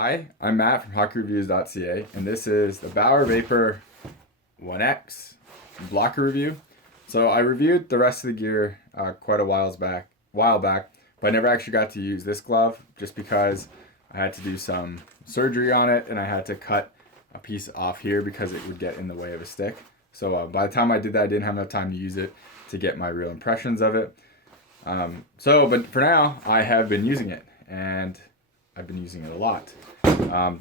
Hi, I'm Matt from HockeyReviews.ca, and this is the Bauer Vapor 1X blocker review. So I reviewed the rest of the gear quite a while back, but I never actually got to use this glove just because I had to do some surgery on it, and I had to cut a piece off here because it would get in the way of a stick. So by the time I did that, I didn't have enough time to use it to get my real impressions of it. But for now, I have been using it, and I've been using it a lot.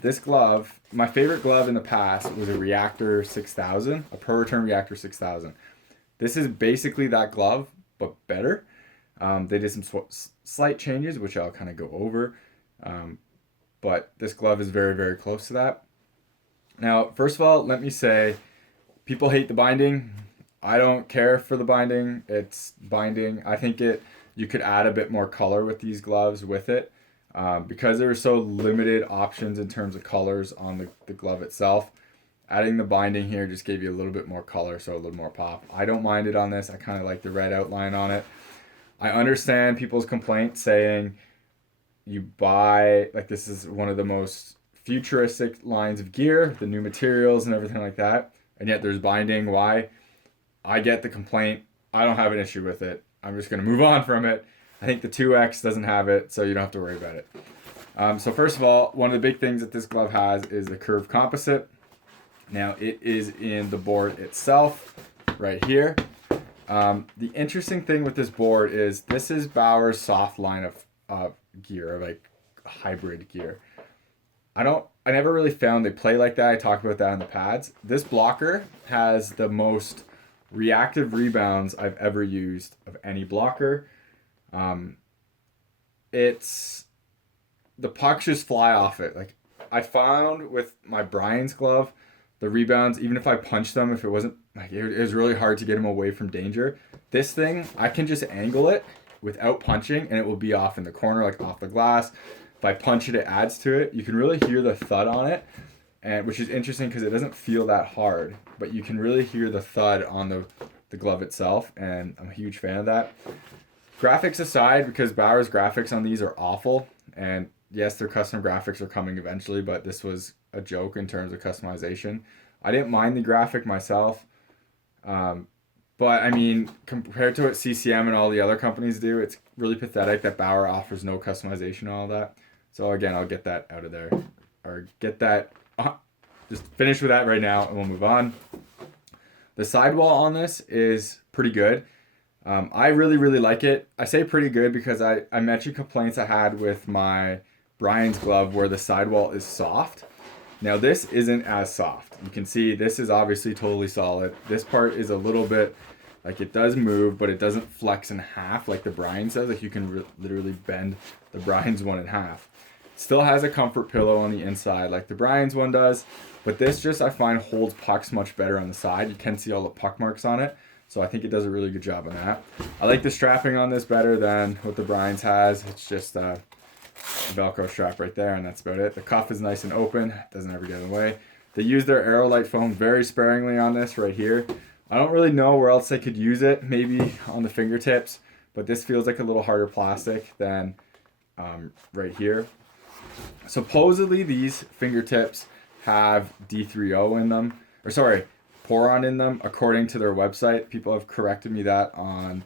This glove, my favorite glove in the past was a Reactor 6000, a Pro Return Reactor 6000. This is basically that glove, but better. They did some slight changes, which I'll kind of go over. But this glove is very, very close to that. Now, first of all, let me say, people hate the binding. I don't care for the binding. It's binding. I think you could add a bit more color with these gloves with it. Because there are so limited options in terms of colors on the glove itself, adding the binding here just gave you a little bit more color, so a little more pop. I don't mind it on this. I kind of like the red outline on it. I understand people's complaints saying you buy, like, this is one of the most futuristic lines of gear, the new materials and everything like that, and yet there's binding. Why? I get the complaint. I don't have an issue with it. I'm just going to move on from it. I think the 2X doesn't have it, so you don't have to worry about it. So first of all, one of the big things that this glove has is the curved composite. Now, it is in the board itself, right here. The interesting thing with this board is this is Bauer's soft line of gear, like hybrid gear. I never really found they play like that. I talked about that on the pads. This blocker has the most reactive rebounds I've ever used of any blocker. The pucks just fly off it. Like, I found with my Brian's glove, the rebounds, even if I punched them, if it wasn't like, it was really hard to get them away from danger. This thing, I can just angle it without punching and it will be off in the corner, like off the glass. If I punch it, it adds to it. You can really hear the thud on it, and which is interesting because it doesn't feel that hard, but you can really hear the thud on the glove itself, and I'm a huge fan of that. Graphics aside, because Bauer's graphics on these are awful, and yes, their custom graphics are coming eventually, but this was a joke in terms of customization. I didn't mind the graphic myself, but I mean, compared to what CCM and all the other companies do, it's really pathetic that Bauer offers no customization and all that. So again, I'll get that out of there, or get that, just finish with that right now, and we'll move on. The sidewall on this is pretty good. I really, really like it. I say pretty good because I mentioned complaints I had with my Brian's glove where the sidewall is soft. Now this isn't as soft. You can see this is obviously totally solid. This part is a little bit, like, it does move, but it doesn't flex in half like the Brian's does. Like, you can literally bend the Brian's one in half. It still has a comfort pillow on the inside like the Brian's one does, but this just, I find, holds pucks much better on the side. You can see all the puck marks on it. So I think it does a really good job on that. I like the strapping on this better than what the Bryans has. It's just a Velcro strap right there, and that's about it. The cuff is nice and open. Doesn't ever get in the way. They use their Aerolite foam very sparingly on this right here. I don't really know where else they could use it. Maybe on the fingertips, but this feels like a little harder plastic than right here. Supposedly these fingertips have D3O in them. Or sorry, Poron in them, according to their website. People have corrected me that on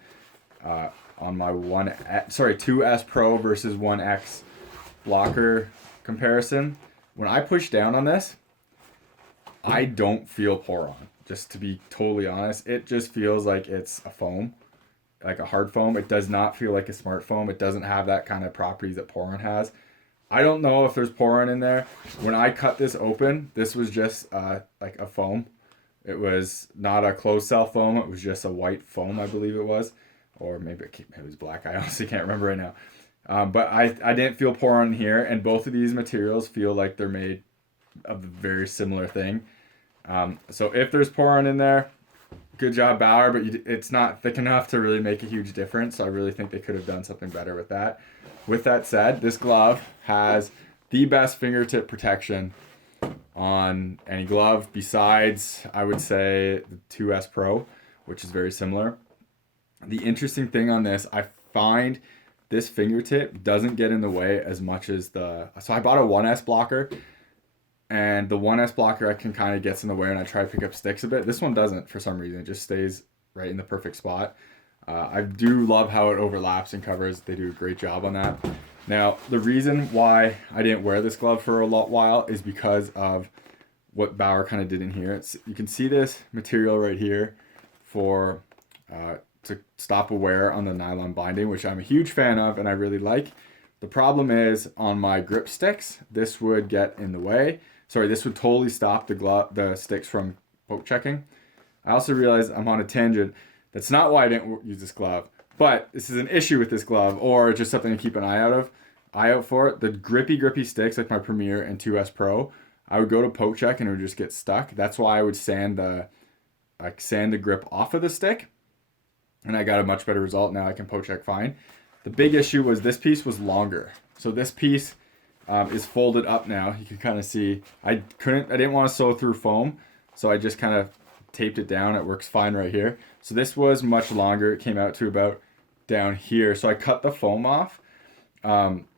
my 2S Pro versus 1X blocker comparison. When I push down on this, I don't feel Poron. Just to be totally honest, it just feels like it's a foam, like a hard foam. It does not feel like a smart foam. It doesn't have that kind of properties that Poron has. I don't know if there's Poron in there. When I cut this open, this was just like a foam. It was not a closed cell foam. It was just a white foam, I believe it was. Or maybe it was black. I honestly can't remember right now. But I didn't feel Poron here. And both of these materials feel like they're made of a very similar thing. So if there's Poron in there, good job, Bauer. But it's not thick enough to really make a huge difference. So I really think they could have done something better with that. With that said, this glove has the best fingertip protection on any glove besides, I would say, the 2S Pro, which is very similar. The interesting thing on this, I find this fingertip doesn't get in the way as much as so I bought a 1S blocker, and the 1S blocker I can kind of gets in the way when I try to pick up sticks a bit. This one doesn't for some reason. It just stays right in the perfect spot. I do love how it overlaps and covers. They do a great job on that. Now, the reason why I didn't wear this glove for a while is because of what Bauer kind of did in here. You can see this material right here for to stop a wear on the nylon binding, which I'm a huge fan of and I really like. The problem is on my grip sticks, this would get in the way. Sorry, this would totally stop the sticks from poke checking. I also realized I'm on a tangent. That's not why I didn't use this glove, but this is an issue with this glove, or just something to keep an eye out for. The grippy sticks like my Premier and 2S Pro, I would go to poke check and it would just get stuck. That's why I would sand the grip off of the stick, and I got a much better result. Now I can poke check fine. The big issue was this piece was longer. So this piece is folded up now. You can kind of see, I didn't want to sew through foam, so I just kind of taped it down. It works fine right here. So this was much longer. It came out to about down here. So I cut the foam off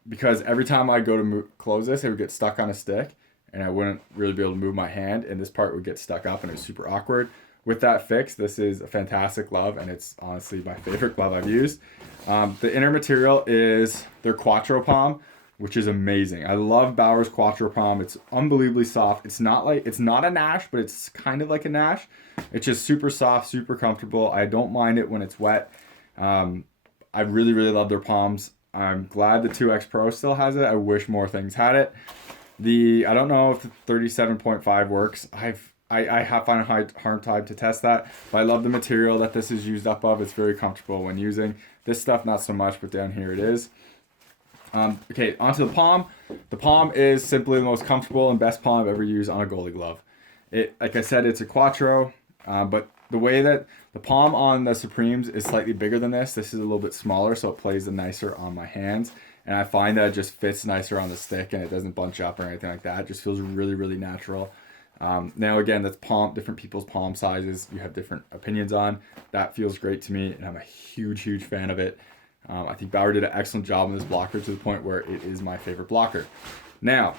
because every time I go to close this, it would get stuck on a stick and I wouldn't really be able to move my hand, and this part would get stuck up and it was super awkward. With that fixed, this is a fantastic glove, and it's honestly my favorite glove I've used. The inner material is their Quattro Palm, which is amazing. I love Bauer's Quattro Palm. It's unbelievably soft. It's not a Nash, but it's kind of like a Nash. It's just super soft, super comfortable. I don't mind it when it's wet. I really love their palms. I'm glad the 2X Pro still has it. I wish more things had it. I don't know if the 37.5 works. I have found a hard time to test that, but I love the material that this is used up of. It's very comfortable when using. This stuff, not so much, but down here it is. Okay, onto the palm. The palm is simply the most comfortable and best palm I've ever used on a goalie glove. Like I said, it's a Quattro, but the way that the palm on the Supremes is slightly bigger than this is a little bit smaller, so it plays nicer on my hands. And I find that it just fits nicer on the stick and it doesn't bunch up or anything like that. It just feels really natural. Now again, that's different people's palm sizes. You have different opinions on. That feels great to me, and I'm a huge fan of it. I think Bauer did an excellent job on this blocker to the point where it is my favorite blocker. Now,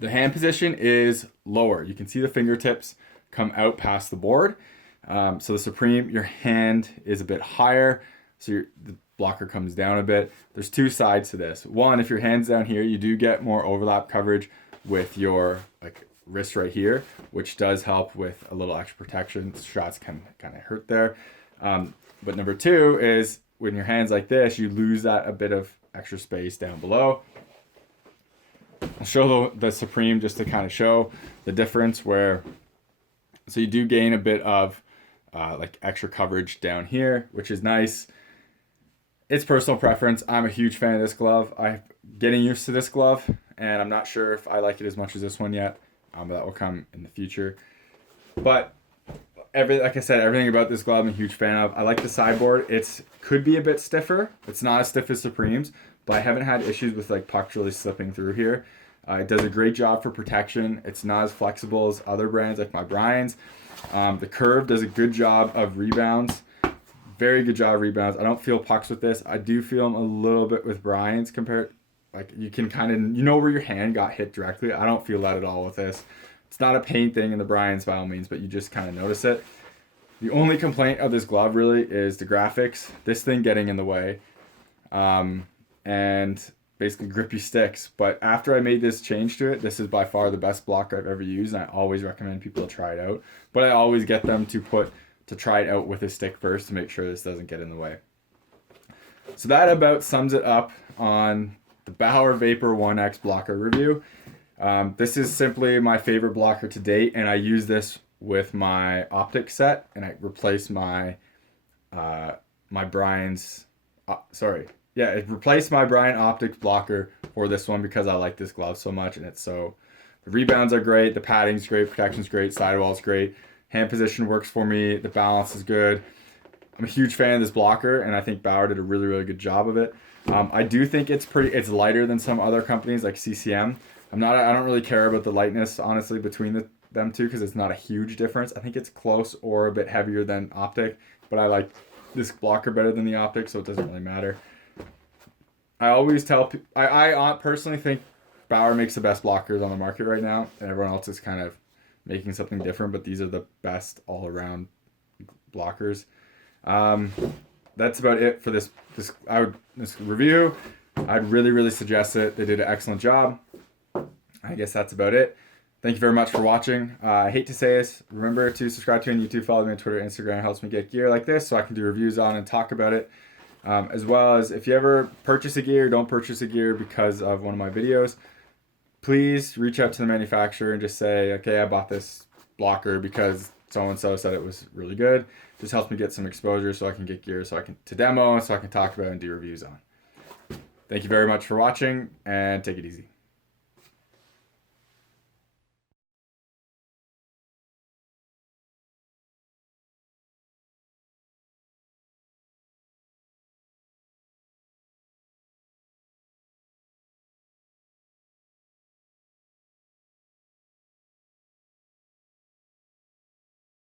the hand position is lower. You can see the fingertips come out past the board. So the Supreme, your hand is a bit higher, so the blocker comes down a bit. There's two sides to this. One, if your hand's down here, you do get more overlap coverage with your wrist right here, which does help with a little extra protection. Shots can kind of hurt there. But number two is when your hand's like this, you lose that a bit of extra space down below. I'll show the Supreme just to kind of show the difference so you do gain a bit of extra coverage down here, which is nice. It's personal preference. I'm a huge fan of this glove. I'm getting used to this glove, and I'm not sure if I like it as much as this one yet. That will come in the future. But like I said, everything about this glove I'm a huge fan of. I like the sideboard. It could be a bit stiffer. It's not as stiff as Supremes, but I haven't had issues with pucks really slipping through here. It does a great job for protection. It's not as flexible as other brands like my Bryans. The Curve does a good job of rebounds. Very good job of rebounds. I don't feel pucks with this. I do feel them a little bit with Bryans compared. You can kind of, where your hand got hit directly. I don't feel that at all with this. It's not a pain thing in the Bryans by all means, but you just kind of notice it. The only complaint of this glove really is the graphics. This thing getting in the way. And basically grippy sticks. But after I made this change to it, this is by far the best blocker I've ever used. And I always recommend people to try it out. But I always get them to try it out with a stick first to make sure this doesn't get in the way. So that about sums it up on the Bauer Vapor 1X blocker review. This is simply my favorite blocker to date, and I use this with my Optik set, and I replaced my Bryan's. It replaced my Bryan Optik blocker for this one because I like this glove so much, and the rebounds are great, the padding's great, protection's great, sidewall's great, hand position works for me, the balance is good. I'm a huge fan of this blocker, and I think Bauer did a really good job of it. I do think it's lighter than some other companies like CCM. I don't really care about the lightness, honestly, between them two because it's not a huge difference. I think it's close or a bit heavier than Optik, but I like this blocker better than the Optik, so it doesn't really matter. I always tell people, I personally think Bauer makes the best blockers on the market right now, and everyone else is kind of making something different, but these are the best all around blockers. That's about it for this review. I'd really suggest it. They did an excellent job. I guess that's about it. Thank you very much for watching. I hate to say this. Remember to subscribe to me on YouTube, follow me on Twitter, Instagram. It helps me get gear like this so I can do reviews on and talk about it. As well as if you ever purchase a gear, don't purchase a gear because of one of my videos, please reach out to the manufacturer and just say, okay, I bought this blocker because so-and-so said it was really good. Just helps me get some exposure so I can get gear to demo, so I can talk about it and do reviews on. Thank you very much for watching, and take it easy.